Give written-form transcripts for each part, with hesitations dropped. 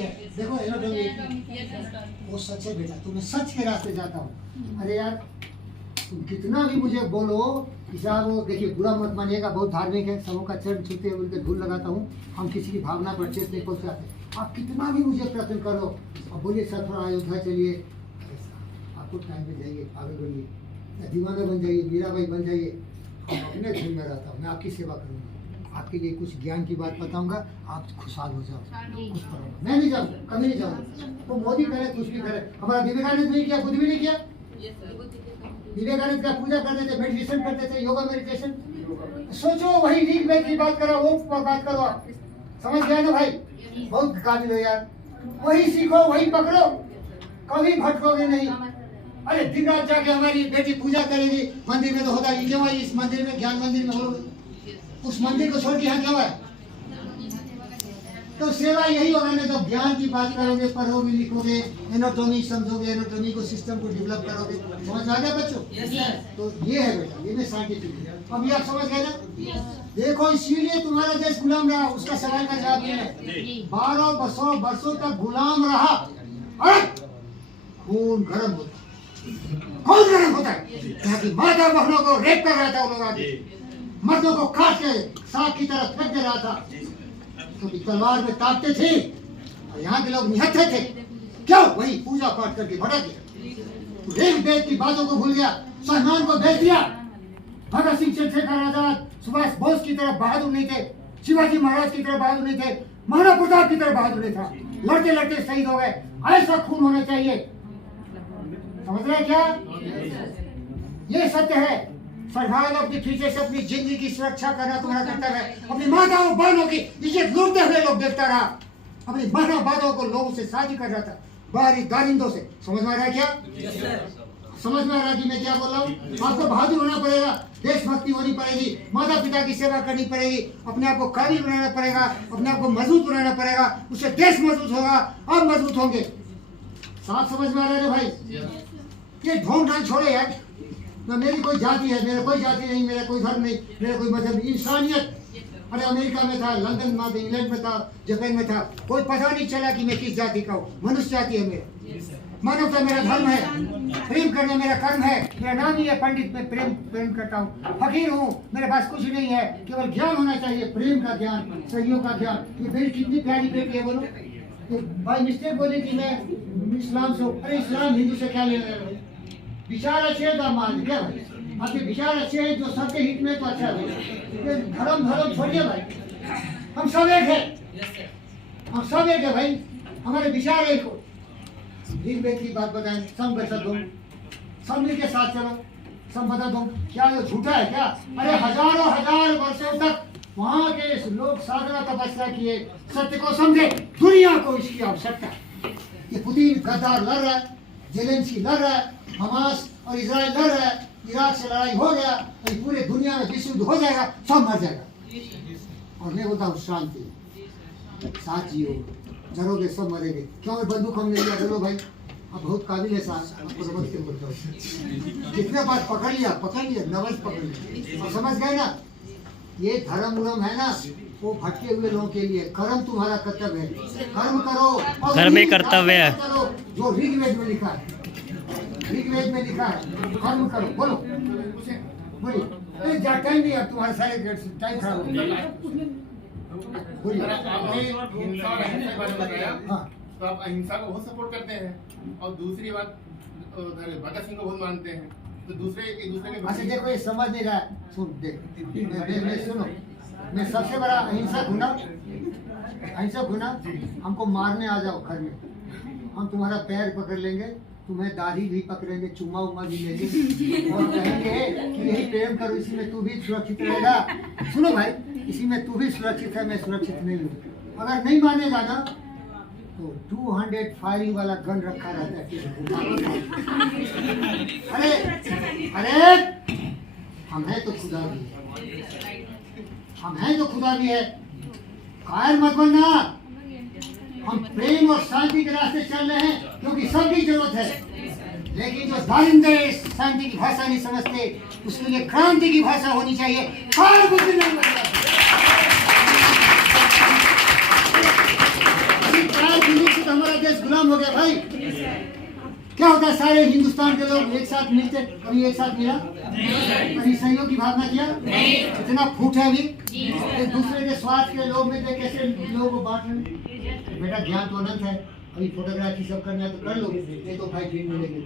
है। देखो वो सच है बेटा, तुम्हें सच के रास्ते जाता हूँ। अरे यार तुम कितना भी मुझे बोलो कि साहब वो देखिए बुरा मत मानिएगा, बहुत धार्मिक है, सबों का चरण छूते हुए उनके धूल लगाता हूँ, हम किसी की भावना पर ठेस नहीं पहुँचाते। आप कितना भी मुझे प्रश्न करो और बोलिए सर थोड़ा अयोध्या चलिए, आपको टाइम पे जाइए, आगे बढ़िए, या दीवाना बन जाइए, मीराबाई बन जाइए, हम अपने धुन में रहता हूँ, मैं आपकी सेवा करूँगा, आपके लिए कुछ ज्ञान की बात बताऊँगा, आप खुशहाल हो जाओ, कुछ करूँगा। मैं नहीं जाऊँगा, कभी नहीं जाऊँगा। तो मोदी करे कुछ भी करे, हमारा विवेकानंद नहीं किया, खुद भी नहीं किया। विवेकानंद का पूजा करते थे, मेडिटेशन करते थे, योगा मेडिटेशन। सोचो वही ऋग्वेद की बात करो, वो बात करो, आप समझ गए ना भाई, बहुत काबिल हो यार, वही सीखो वही पकड़ो, कभी भटकोगे नहीं। अरे दिन रात जाके हमारी बेटी पूजा करेगी, मंदिर में तो होता है, क्यों आई इस मंदिर में, ज्ञान मंदिर में हो, उस मंदिर को छोड़ के यहाँ क्यों है? तो सेवा यही होगा ना, जब ज्ञान की बात करोगे, पढ़ोगे, लिखोगे, एनाटॉमी समझोगे, एनाटॉमी को सिस्टम को डेवलप करोगे, समझ आ गया बच्चों? तो ये है बेटा, ये में साइंटिफिक। अब ये आप समझ गए ना? देखो इसीलिए तुम्हारा देश गुलाम रहा, उसका सवाल का जवाब ये है। 1200 वर्षों तक गुलाम रहा, और खून गर्म होता, खून गर्म होता है, यहाँ की माता बहनों को रेप कर रहा था, वो लोग आगे मर्दों को काट के सांप की तरह फेंक दे रहा था, क्योंकि तलवार में ताकते थे, और यहाँ के लोग निहत्थे थे। क्यों? वही पूजा पाठ करके भटक गया, ऋग्वेद की बातों को भूल गया, सम्मान को बेच दिया। भगत सिंह, चंद्रशेखर आजाद, सुभाष बोस की तरह बहादुर नहीं थे, शिवाजी महाराज की तरह बहादुर नहीं थे, महाराणा प्रताप की तरह बहादुर नहीं था, लड़ते लड़ते शहीद हो गए। ऐसा खून होना चाहिए, समझ रहे क्या? ये सत्य है। सरकार अपनी फीसे से अपनी जिंदगी की सुरक्षा करना तुम्हारा कर्तव्य है। अपनी माताओं बहनों की इज्जत लूटते हुए लोग देखता रहा, अपनी बहनों बातों को लोगों से शादी कर रहा था, बाहरी दारिंदों से। समझ में आ रहा है क्या? समझ में आ रहा है कि मैं क्या बोल रहा हूँ? आपको बहादुर होना पड़ेगा, देशभक्ति होनी पड़ेगी, माता पिता की सेवा करनी पड़ेगी, अपने आप को काबिल बनाना पड़ेगा, अपने आप को मजबूत बनाना पड़ेगा, उससे देश मजबूत होगा, आप मजबूत होंगे। साफ समझ में आ रहा है भाई? ये ढोंग ढांग छोड़े यार, ना मेरी कोई जाति है, मेरा कोई जाति नहीं, मेरा कोई धर्म नहीं, मेरा कोई मजहब नहीं, इंसानियत। अरे अमेरिका में था, लंदन में था, इंग्लैंड में था, जापान में था, कोई पता नहीं चला कि मैं किस जाति का हूँ। मनुष्य जाति है मेरा, मानवता मेरा धर्म है, प्रेम करना मेरा कर्म है, मेरा नाम ही है पंडित, मैं प्रेम करता हूँ। फकीर हूँ, मेरे पास कुछ नहीं है, केवल ज्ञान होना चाहिए, प्रेम का ज्ञान, सहयोग का ज्ञान। ये बेटी कितनी प्यारी बेटी है बोलो। तो बाई मिस्टेक बोले कि मैं इस्लाम से, अरे इस्लाम हिंदू से क्या लेना है? विचार अच्छे हैं मान क्या भाई, आपके विचार अच्छे हैं, जो सबके हित में तो अच्छा है। धर्म छोड़िए भाई, हम सब एक है, हम सब एक है भाई, हमारे विचार एक हो। ऋग्वेद की बात बताएं, संघर्षद हो, सब मिल के साथ चलो, संपदा दो। क्या ये झूठा है क्या? अरे हजारों हजार वर्षों तक वहाँ के लोग साधना तपस्या किए, सत्य को समझे, दुनिया को इसकी आवश्यकता है। ये पुतिन गद्दार लड़ रहा है, जेलेंस्की लड़ रहा है, हमास और इजराइल लड़ रहा है, इराक से लड़ाई हो गया, तो पूरे दुनिया में विश्व युद्ध हो जाएगा, सब मर जाएगा। और मैं बोलता हूँ शांति, साथ जियो, डरोगे सब मरेंगे। क्यों? बंदूक हमने लिया, चलो भाई अब बहुत काबिल है साहब, आपको समझ के बोलता हूँ। कितने बार पकड़ लिया, नवज पकड़ लिया, और समझ गए ना? ये धर्म उर्म है ना, वो भटके हुए लोगों के लिए। कर्म तुम्हारा कर्तव्य है, कर्म करो, कर्म कर्तव्य है, जो ऋग्वेद में लिखा है, ऋग्वेद में लिखा है, कर्म करो। बोलो बोलिए, टाइम नहीं, अब तुम्हारे सारे टाइम खराब हो गया। आपने हिंसा और अहिंसा के बारे में बताया, तो आप अहिंसा को बहुत सपोर्ट करते हैं, और दूसरी बात भगत सिंह को बहुत मानते हैं, तो दूसरे एक दूसरे के। अच्छा देखो, ये समझ नहीं रहा, सुन देख, मैं सुनो, मैं सबसे बड़ा अहिंसक हूँ ना, हमको मारने आ जाओ घर में, हम तुम्हारा पैर पकड़ लेंगे, तुम्हें दाढ़ी भी पकड़ेंगे, चुम्मा उम्मा भी लेंगे, और कहेंगे कि यही प्रेम करो, इसी में तू भी सुरक्षित रहेगा। सुनो भाई, इसी में तू भी सुरक्षित है, मैं सुरक्षित नहीं हूँ। अगर नहीं मानेगा ना, तो 200 फायरिंग वाला गन रखा रहता है। अरे अरे हम हैं तो खुदा भी है, हम हैं तो खुदा भी है, कायर मत बनना। हम प्रेम और शांति के रास्ते चल रहे हैं, क्योंकि सबकी जरूरत है। लेकिन जो दारिंदे शांति की भाषा नहीं समझते, उसके लिए क्रांति की भाषा होनी चाहिए। हर बुद्धि नहीं बनता। गुलाम हो गया भाई। क्या होता है, सारे हिंदुस्तान के लोग एक साथ मिलते, कभी एक साथ मिला, कभी सहयोग की भावना किया, इतना फूट है अभी एक दूसरे के स्वार्थ के लोग में कैसे लोगों को बांट रहे। बेटा ज्ञान तो अनंत है, अभी फोटोग्राफी सब करना है तो कर लो, ये तो भाई फिर मिलेंगे,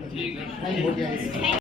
टाइम हो गया।